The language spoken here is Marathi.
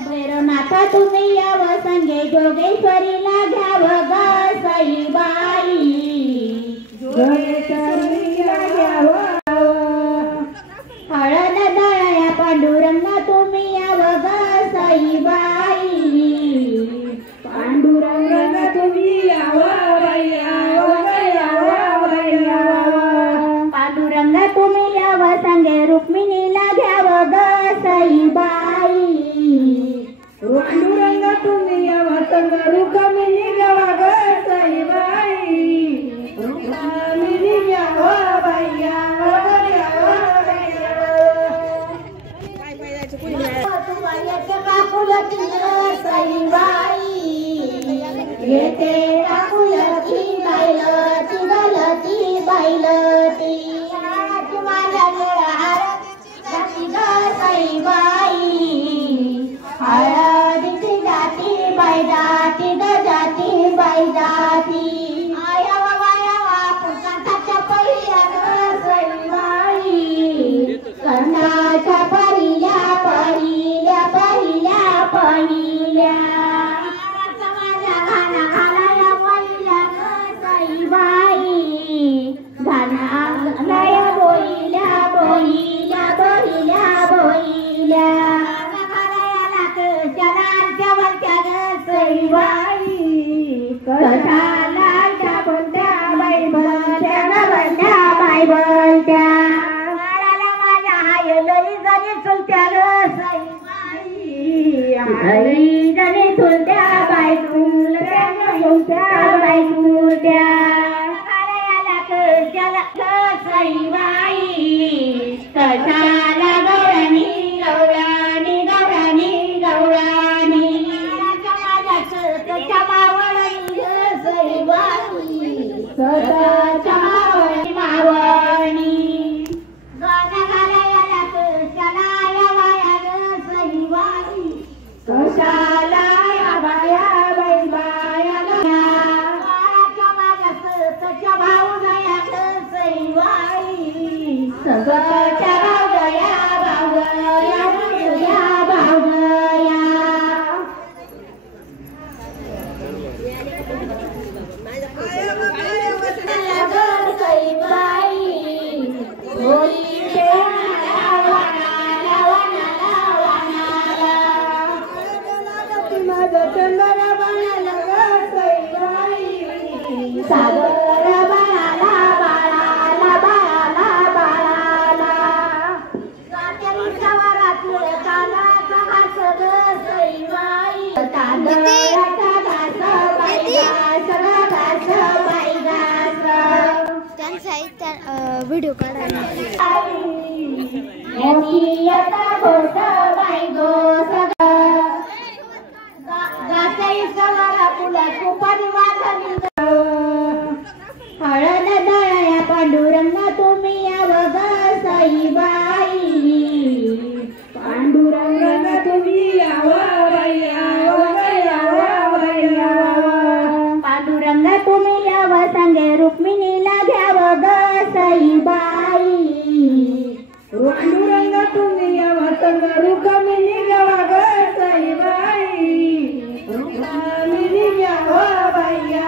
भैरवनाथा तुम्ही याव संगे जोगेश्वरीला घ्याव ग सईबाई, जोगेश्वरीला घ्याव। हळद दळया पांडुरंगा तुम्ही याव ग सईबाई, पांडुरंगा तुम्ही याव पांडुरंगा तुम्ही याव संगे रुक्मिणीला घ्याव ग सईबाई, पांडुरंगा तुम्ही याव संग रुक्मिणी घ्याव ग सईबाई, रुक्मिणी घ्याव बाया सईबाई येते राकुलती बैलती गलती बैलती माझ्या जाती ग सईबाई, हळदीची जाती बाई जाती ग जाती बाई जाती आया वा पुरकांताच्या पहिल्या ग सईबाई, कर्णाच्या पहिल्या पहिल्या पहिल्या पहिल्या माझ्या घाना घालाया पहिल्या ग सईबाई, घाना घालाया बोईल्या बोईल्या बोईल्या बोईल्या घालाया वरच्या ग सईबाई, कशाला बोलत्या बाई बोलत्या ग बोलत्या बाई बोलत्या माझ्या हाय लई जणी चुलत्या ग सईबाई, लई जणी चुलत्या बाई चुलत्या चुलत्या बाई चुलत्या घालायला कशाला ग सईबाई, कशाला गवळणी गवळणी गवळणी गवळणी माझ्या मावळणी ग सईबाई, स्वतःच्या मावळणी मावळणी गाणं घालायला कशाला या बाया ग सईबाई, कशाला या बाया बाई बाया माझ्या स्वतःच्या भावगया ग सईबाई, सगळ्याच्या भावगया भावगया भावगया भावगया सईबाई होली माझा चंदन बनाला ग सईबाई, सागर बाळाला बाळाला बाळाला बाळाला सवारातलं तांदळाचा घास ग सईबाई, तांदळाचा घास बाई घास घास बाई घास त्यांचा व्हिडिओ काढायला घोस बाई घोस गाताई सवारा तुला सुपारी वाजली हळद दळया पांडुरंगा तुम्ही याव ग सईबाई, पांडुरंगा तुम्ही याव पांडुरंगा तुम्ही याव संगे रुक्मिणीला घ्याव ग सईबाई, पांडुरंगा तुम्ही याव संग रुक्मिणी घ्याव ग सईबाई, रुक्मिणी घ्याव बाया